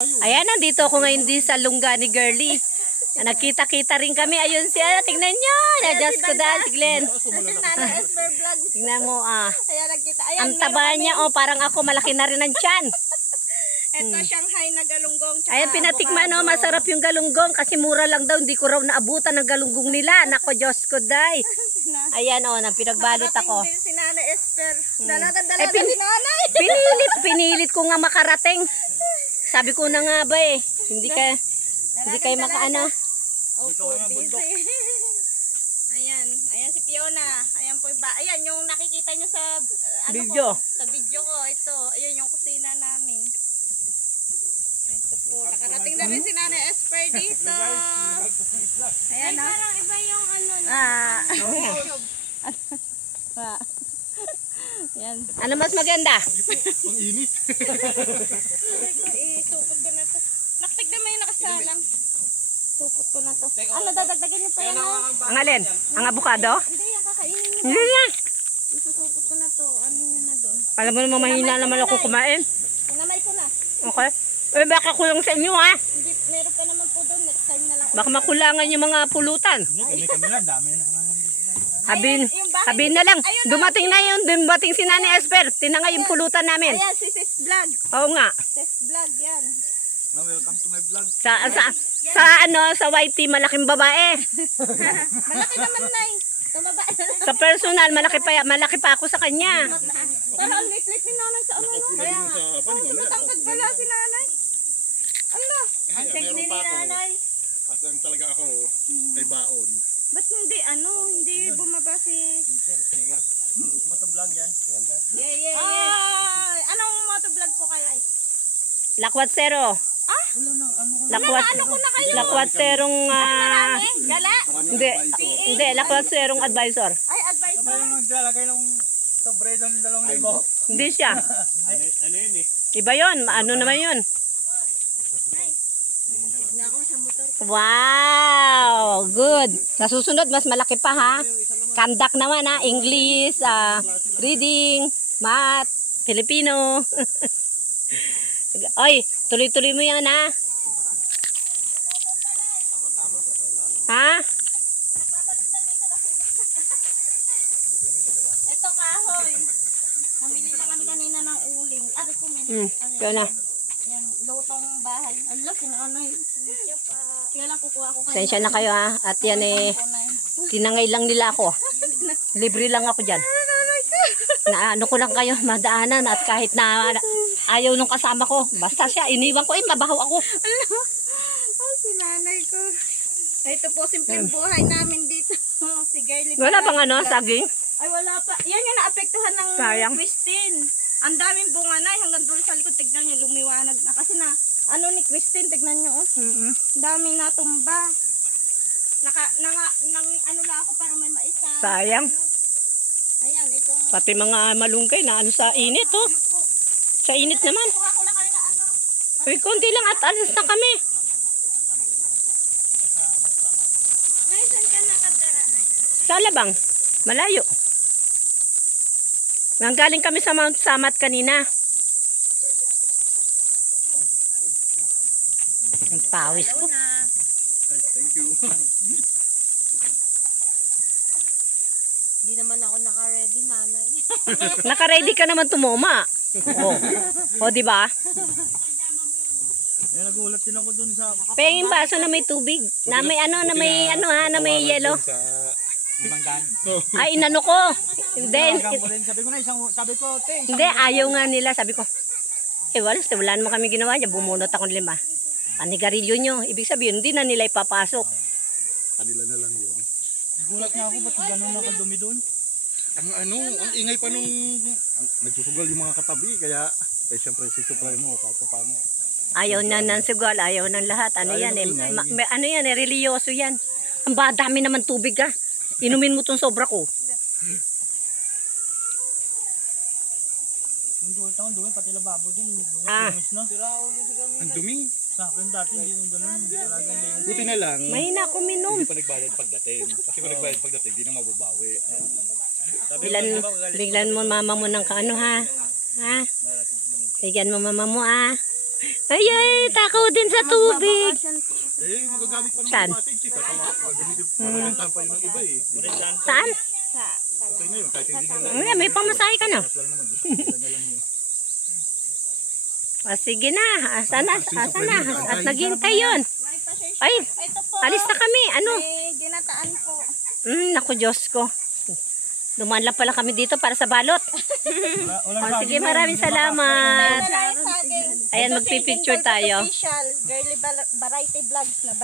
Ayan, nandito ako ngayon din sa lungga ni Girly. Nagkita-kita rin kami. Ayun siya, tingnan nyo. Na-adjust ko dahil si Glenn. Tingnan mo, ang taba niya, parang ako, malaki na rin ang tiyan. Ito, Shanghai na galunggong. Ayan, pinatikman, masarap yung galunggong kasi mura lang daw. Hindi ko raw naabutan ng galunggong nila. Nako, Diyos ko, day. Ayan, nang pinagbalot ako. Nakarating din si Nana Esther. Dalaga-dalaga si Nanay. Pinilit ko nga makarating. Sabi ko na nga ba hindi kayo makaano. Opo, busy. Ayan si Fiona. Ayan po ba? Ayan yung nakikita nyo sa Video. Sa video ko. Ito, ayun yung kusina namin. Ito po, nakarating na rin si Nana Esper dito. Ayan na. Parang iba yung ano na. Yan. Ano mas maganda? Ang init. Isupot ko na to. Naktignan mo yung nakasalang. Supot ko na to. Ano, dadagdagan nyo pa yan ha? Ang alin? Ang abukado? Hindi, yung kakainin nyo. Hindi na. Isusupot ko na to. Ano nyo na doon? Alam mo naman mahina naman ako kumain. Kunamay ko na. Okay. Baka kulang sa inyo Hindi, meron pa naman po doon. Next time na lang. Baka makulangan yung mga pulutan. Kami lang, dami na. Sabihin na lang. Dumating si Nani Esper. Tinangay yung pulutan namin. Ayan, si Sis Vlog. Oo nga. Sis Vlog, yan. Welcome to my vlog. Sa YT, malaking babae. Malaki naman, Nay. Tumaba. Sa personal, malaki pa ako sa kanya. Parang ang lit-lit ni Nanay sa ano. Kaya nga. Matangkad pala si Nanay. Allah. Ang sexy ni Nanay. Asang talaga ako, may baon. Ba't hindi bumaba si... Motovlog yan. Yeah. Ay, anong motovlog po kayo? Lakwat Zero. Lakwat Zerong... Gala? Hindi. Lakwat Zerong advisor. Ay, advice Ba yung naglalagay ng sobre doon 2,000? Hindi siya. Ano yun Iba yun. Ano naman yun? Wow! Good. Sa susunod, mas malaki pa ha. Kandak naman ha. English, reading, math, Filipino. Oy, tuloy-tuloy mo yan ha. Ha? Ito kahoy. Nabili na kami kanina ng uling. Ari ko may Yun na. yan, lutong bahay. Allah, kinaanay. Kaya lang kukuha ko kayo. Sensya na kayo ha. At yan tinangay lang nila ako. Libre lang ako dyan. Na ano ko lang kayo madaanan at kahit na ayaw nung kasama ko. Basta siya, iniwan ko mabaho ako. Ay, si nanay ko. Ito po, simpleng buhay namin dito. Si Girly. Wala bang saging? Ay, wala pa. Yan yung naapektuhan ng Sayang. Christine. Ang daming bunga na. Hanggang doon sa likod, tignan nyo, lumiwanag na. Kasi ni Christine, tignan nyo. Ang daming natumba. Ano na ako para may maisa. Sayang. Ayan, itong... Pati mga malunggay na sa init Sa init naman. Kuha ko lang kayo na ano. Uy, konti lang at alis na kami. Nay, saan ka nakatara, Nay? Sa Alabang. Malayo. Nanggaling kami sa Mount Samat kanina. Ang pawis ko. Ay, thank you. Hindi naman ako naka-ready, Nanay. Naka-ready ka naman tumoma. Di ba? Eh, nagulat din ako dun sa... Penging baso na may tubig. Na may na may yellow. Sa... Banggan. Ay, inano ko. Hindi, Sabi ko, te. hindi, ayaw nga nila. Sabi ko, wala naman kami ginawa niya. Bumunot ako ng 5. Panigarilyo nyo. Ibig sabihin, hindi na nila ipapasok. Kanila na lang yun. Nagulat nga ako, ba't gano'n nakadumi doon? Ang ingay pa nung... nagsusugal yung mga katabi, kaya siyempre si Supremo, kahit paano. Ayaw na ng sugal, ayaw ng lahat. Ano yan reliyoso yan. Ang dami naman tubig Inumin mo tong sobra ko. Yung doon, pati lababo din. Ang dumi. Sa akin dati, hindi yung gano'n. Buti na lang. Mahina ako minom. Hindi pa nagbayad pagdating. Kasi kung nagbayad pagdating, hindi na mababawi. Biglan mo mama mo ng kaano ha. Ha? Bigyan mo mama mo Ay, takaw din sa tubig. Eh, magagamit pa ng Saan? cottage. Gagamitin pa yun ng iba eh. Saan? Okay na yun, kahit hindi nila. Ay, may pamasahe ka na. Lang naman, dito na lang yun. Sige na. Asa na? At naghintay yun. Ay, Ito po. alis na kami. Ano? May ginataan po. Naku, Diyos ko. Dumaan lang pala kami dito para sa balot. Sige, maraming salamat. Wala yung saging. Ayan, magpipicture tayo. Official, Girly Variety Vlogs na